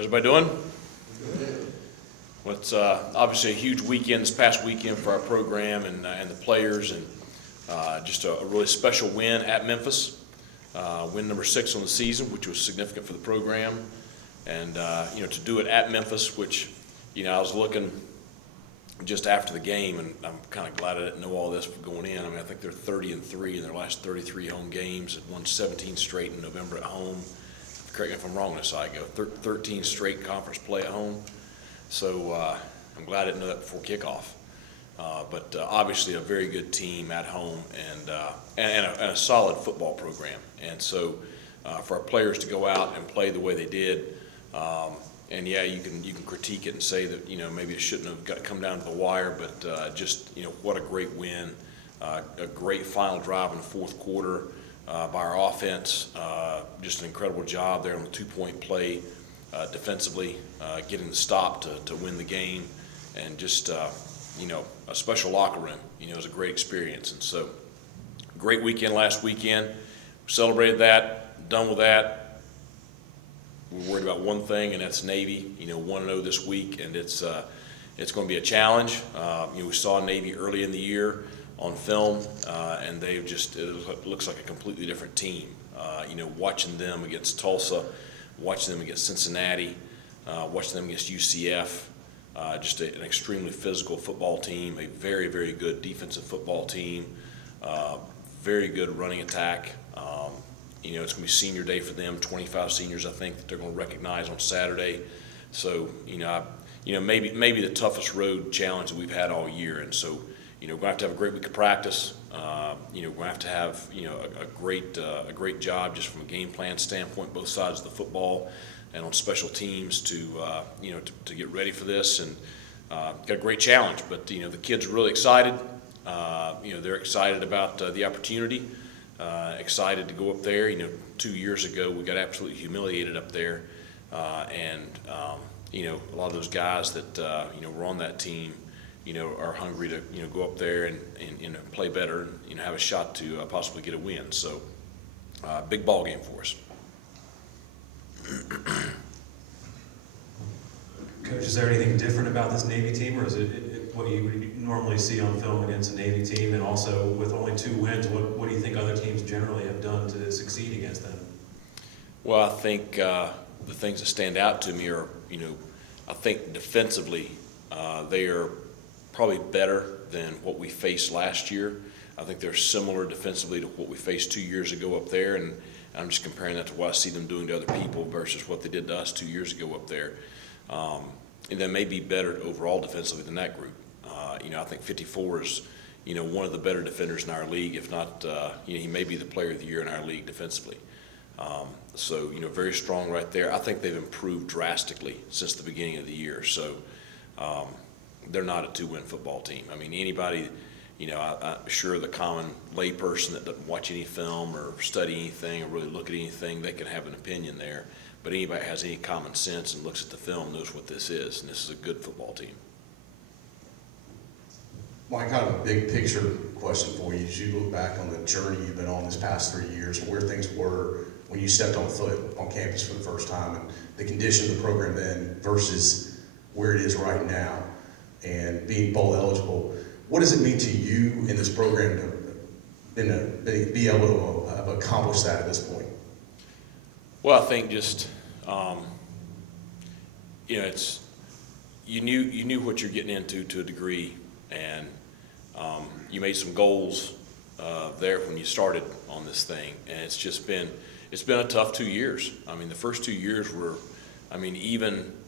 Everybody doing? Well, it's obviously a huge weekend, this past weekend for our program and the players, and just a really special win at Memphis. Win number 6 on the season, which was significant for the program. And, to do it at Memphis, which, I was looking just after the game, and I'm kind of glad I didn't know all this going in. I mean, I think they're 30-3 in their last 33 home games and won 17 straight in November at home. Correct me if I'm wrong, this I go 13 straight conference play at home. So I'm glad I didn't know that before kickoff. But obviously a very good team at home and a solid football program. And so for our players to go out and play the way they did, and yeah, you can critique it and say that maybe it shouldn't have come down to the wire, but just what a great win, a great final drive in the fourth quarter by our offense. Just an incredible job there on the 2-point play defensively, getting the stop to win the game, and just a special locker room. It was a great experience, and so great weekend last weekend. Celebrated that, done with that. We're worried about one thing, and that's Navy. 1-0 this week, and it's going to be a challenge. We saw Navy early in the year on film, and it looks like a completely different team. Watching them against Tulsa, watching them against Cincinnati, watching them against UCF, just an extremely physical football team, a very, very good defensive football team, very good running attack. It's going to be senior day for them, 25 seniors, I think, that they're going to recognize on Saturday. So, maybe the toughest road challenge that we've had all year. And so, we're going to have a great week of practice. We're going to have a great job just from a game plan standpoint, both sides of the football and on special teams to get ready for this. And got a great challenge. But, the kids are really excited. They're excited about the opportunity. Excited to go up there. 2 years ago we got absolutely humiliated up there, and a lot of those guys that were on that team, are hungry to go up there and play better and have a shot to possibly get a win. So, big ball game for us. Coach, is there anything different about this Navy team, or is it what you would normally see on film against a Navy team? And also, with only 2 wins, what do you think other teams generally have done to succeed against them? Well, I think the things that stand out to me are, I think defensively they are probably better than what we faced last year. I think they're similar defensively to what we faced 2 years ago up there, and I'm just comparing that to what I see them doing to other people versus what they did to us 2 years ago up there. And they may be better overall defensively than that group. I think 54 is, one of the better defenders in our league, if not, he may be the player of the year in our league defensively. So, very strong right there. I think they've improved drastically since the beginning of the year. So, they're not a 2-win football team. I mean, anybody, I'm sure the common layperson that doesn't watch any film or study anything or really look at anything, they can have an opinion there. But anybody that has any common sense and looks at the film knows what this is, and this is a good football team. Mike, kind of a big picture question for you. As you look back on the journey you've been on this past 3 years and where things were when you stepped on foot on campus for the first time, and the condition of the program then versus where it is right now and being bowl eligible, what does it mean to you in this program to be able to have accomplished that at this point? Well, I think just it's you knew what you're getting into to a degree, and you made some goals there when you started on this thing, and it's been a tough 2 years. I mean, the first 2 years were,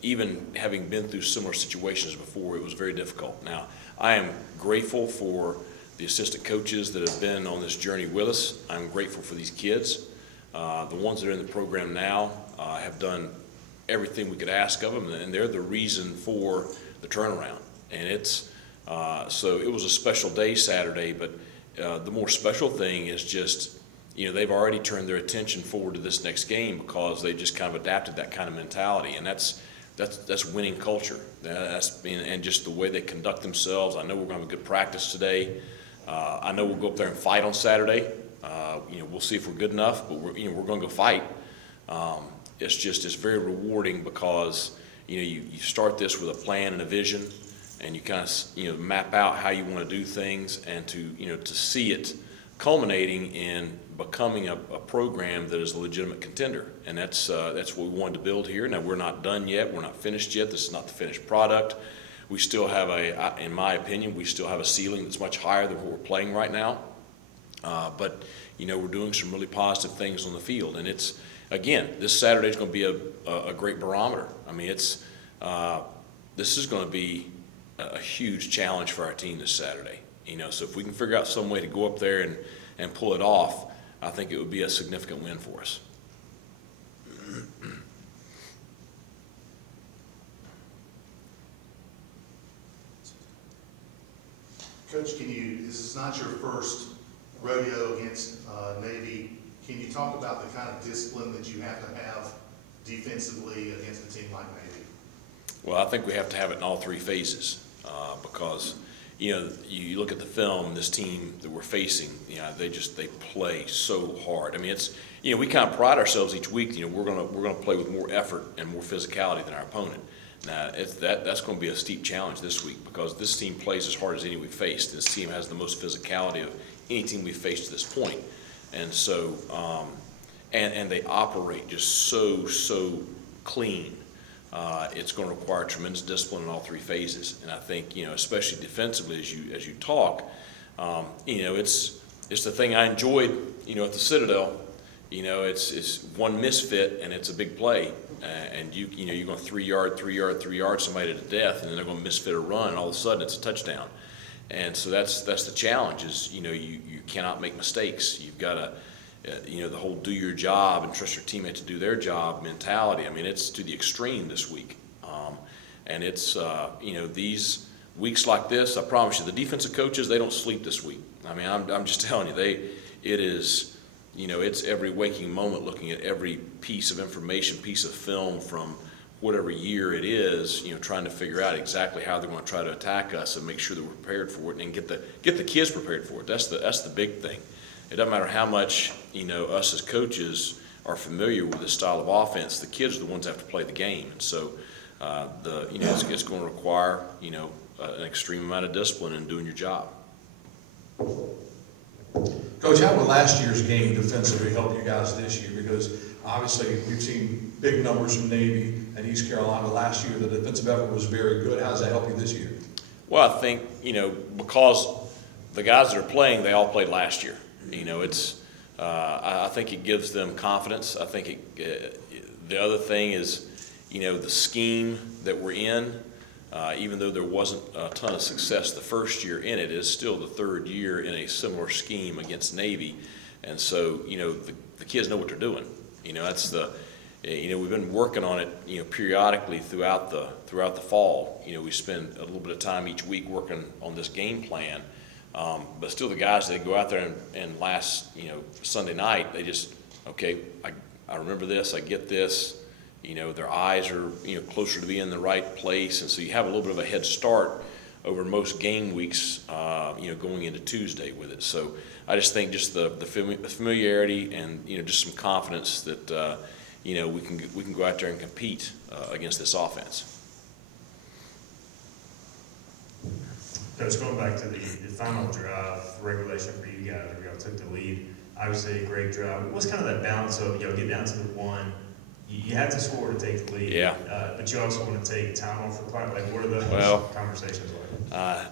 even having been through similar situations before, it was very difficult. Now, I am grateful for the assistant coaches that have been on this journey with us. I'm grateful for these kids. The ones that are in the program now have done everything we could ask of them, and they're the reason for the turnaround. And so it was a special day Saturday, but the more special thing is just, they've already turned their attention forward to this next game because they just kind of adapted that kind of mentality, and that's winning culture. And just the way they conduct themselves. I know we're going to have a good practice today. I know we'll go up there and fight on Saturday. We'll see if we're good enough, but we're going to go fight. it's very rewarding because, you start this with a plan and a vision, and you kind of, map out how you want to do things, and to see it culminating in becoming a program that is a legitimate contender. And that's what we wanted to build here. Now, we're not done yet. We're not finished yet. This is not the finished product. We still have in my opinion, we still have a ceiling that's much higher than what we're playing right now. But, we're doing some really positive things on the field. And it's, again, this Saturday is going to be a great barometer. I mean, this is going to be a huge challenge for our team this Saturday. So if we can figure out some way to go up there and pull it off, I think it would be a significant win for us. Coach, this is not your first rodeo against Navy. Can you talk about the kind of discipline that you have to have defensively against a team like Navy? Well, I think we have to have it in all three phases because, you look at the film, this team that we're facing, they play so hard. I mean, we kind of pride ourselves each week, we're gonna play with more effort and more physicality than our opponent. Now, that's going to be a steep challenge this week because this team plays as hard as any we've faced. This team has the most physicality of any team we've faced to this point. And so, and they operate just so clean. It's going to require tremendous discipline in all three phases. And I think, especially defensively as you talk, it's the thing I enjoyed, at the Citadel. It's one misfit and it's a big play. And you're going 3 yard somebody to death, and then they're going to misfit a run, and all of a sudden it's a touchdown. And so that's the challenge is, you cannot make mistakes. You've got to, the whole do your job and trust your teammate to do their job mentality. I mean, it's to the extreme this week. And it's, these weeks like this, I promise you, the defensive coaches, they don't sleep this week. I mean, I'm just telling you, it is, it's every waking moment looking at every piece of information, piece of film from whatever year it is, trying to figure out exactly how they're going to try to attack us and make sure that we're prepared for it and get the kids prepared for it. That's the big thing. It doesn't matter how much, us as coaches are familiar with this style of offense. The kids are the ones that have to play the game. And so, it's going to require, an extreme amount of discipline in doing your job. Coach, how will last year's game defensively help you guys this year? Because obviously we've seen big numbers from Navy and East Carolina. Last year the defensive effort was very good. How does that help you this year? Well, I think, because the guys that are playing, they all played last year. I think it gives them confidence. I think the other thing is, the scheme that we're in, even though there wasn't a ton of success the first year in it, is still the third year in a similar scheme against Navy. And so, the kids know what they're doing. We've been working on it, periodically throughout the fall. We spend a little bit of time each week working on this game plan. But still the guys, they go out there and last, Sunday night, they just, okay, I remember this, I get this. Their eyes are, closer to being in the right place. And so you have a little bit of a head start over most game weeks, going into Tuesday with it. So I just think just the familiarity and, just some confidence that, we can go out there and compete against this offense. Coach, going back to the final drive regulation for you guys, where y'all took the lead, obviously a great drive. What's kind of that balance of, get down to the one, you have to score to take the lead, Yeah. But you also want to take time off the clock. Like, what are those conversations like?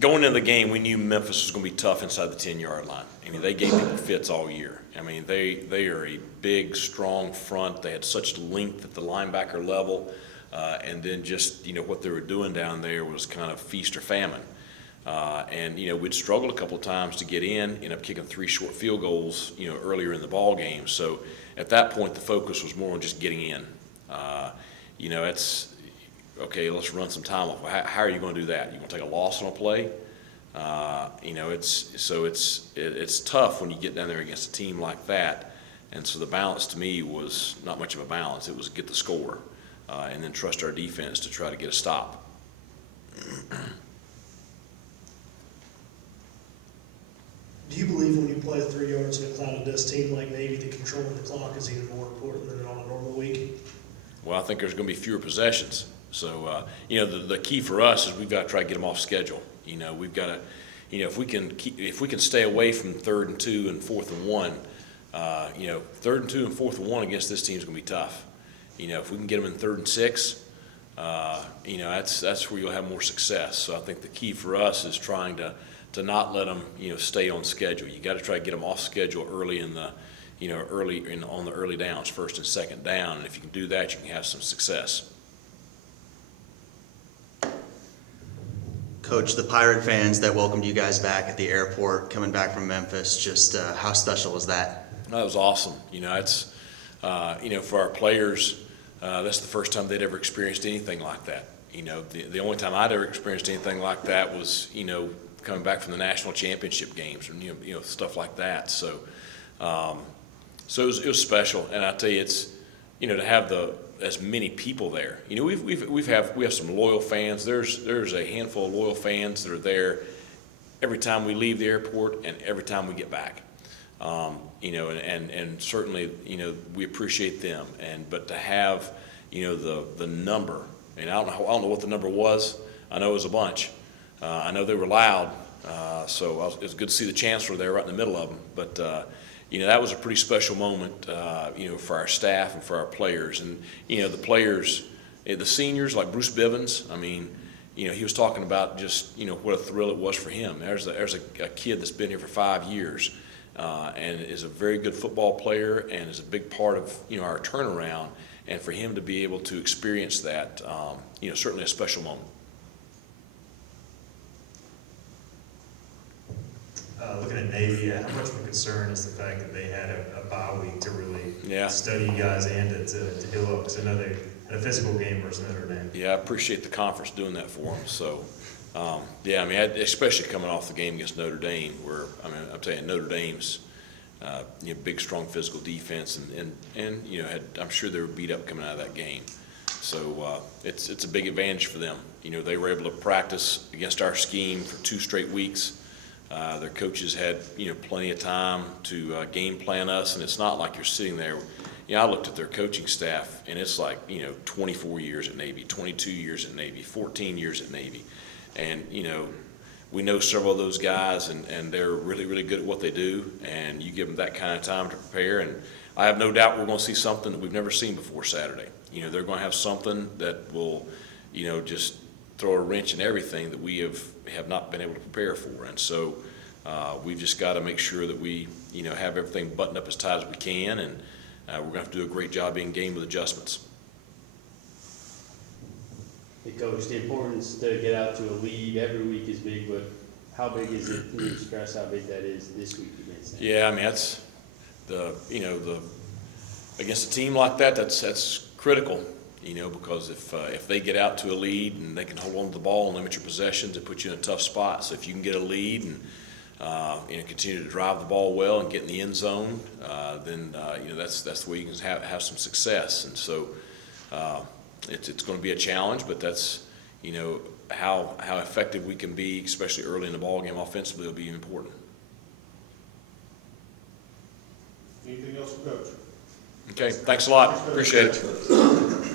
Going into the game, we knew Memphis was going to be tough inside the 10-yard line. I mean, they gave people fits all year. I mean, they are a big, strong front. They had such length at the linebacker level. And then just, what they were doing down there was kind of feast or famine. And we'd struggled a couple of times to get in, end up kicking 3 short field goals, earlier in the ball game. So at that point, the focus was more on just getting in. It's, okay, let's run some time off. How are you going to do that? You going to take a loss on a play? It's tough when you get down there against a team like that. And so the balance to me was not much of a balance. It was get the score. And then trust our defense to try to get a stop. Do you believe when you play 3 yards in a cloud of dust team like Navy that controlling the clock is even more important than on a normal week? Well, I think there's going to be fewer possessions. So, the key for us is we've got to try to get them off schedule. We've got to, if we can stay away from 3rd and 2 and 4th and 1, 3rd and 2 and 4th and 1 against this team is going to be tough. If we can get them in 3rd and 6, that's where you'll have more success. So I think the key for us is trying to not let them, stay on schedule. You got to try to get them off schedule early on the early downs, 1st and 2nd down. And if you can do that, you can have some success. Coach, the Pirate fans that welcomed you guys back at the airport, coming back from Memphis, just how special was that? That was awesome. It's, for our players, that's the first time they'd ever experienced anything like that. The only time I'd ever experienced anything like that was, coming back from the national championship games and, stuff like that. So, it was special. And I tell you, it's, to have as many people there. We have some loyal fans. There's a handful of loyal fans that are there every time we leave the airport and every time we get back. And certainly, we appreciate them. But to have, the number, and I don't know what the number was. I know it was a bunch. I know they were loud. So it was good to see the chancellor there right in the middle of them. But that was a pretty special moment, for our staff and for our players. And, the players, the seniors like Bruce Bivens, I mean, he was talking about just, what a thrill it was for him. There's a kid that's been here for 5 years and is a very good football player and is a big part of, our turnaround. And for him to be able to experience that, certainly a special moment. Looking at Navy, how much of a concern is the fact that they had a bye week to really Yeah. study you guys and to heal up? Because I know they had a physical game versus Notre Dame. Yeah, I appreciate the conference doing that for them. So, especially coming off the game against Notre Dame, where, I'm telling you, Notre Dame's, big, strong physical defense, and I'm sure they were beat up coming out of that game. So it's a big advantage for them. They were able to practice against our scheme for 2 straight weeks. Their coaches had, plenty of time to game plan us, and it's not like you're sitting there. I looked at their coaching staff, and it's like, 24 years at Navy, 22 years at Navy, 14 years at Navy. And, we know several of those guys, and they're really, really good at what they do, and you give them that kind of time to prepare. And I have no doubt we're going to see something that we've never seen before Saturday. They're going to have something that will, just throw a wrench in everything that we have not been able to prepare for. And so we've just got to make sure that we, have everything buttoned up as tight as we can, and we're going to have to do a great job being game with adjustments. Hey, Coach, the importance to get out to a lead every week is big, but how big is it? Can you express how big that is this week against them? Yeah, that's against a team like that, that's critical. Because if they get out to a lead and they can hold on to the ball and limit your possessions, it puts you in a tough spot. So if you can get a lead and continue to drive the ball well and get in the end zone, then that's where you can have some success. And so it's going to be a challenge, but that's how effective we can be, especially early in the ball game offensively, will be important. Anything else, Coach? Okay, thanks a lot. Appreciate it.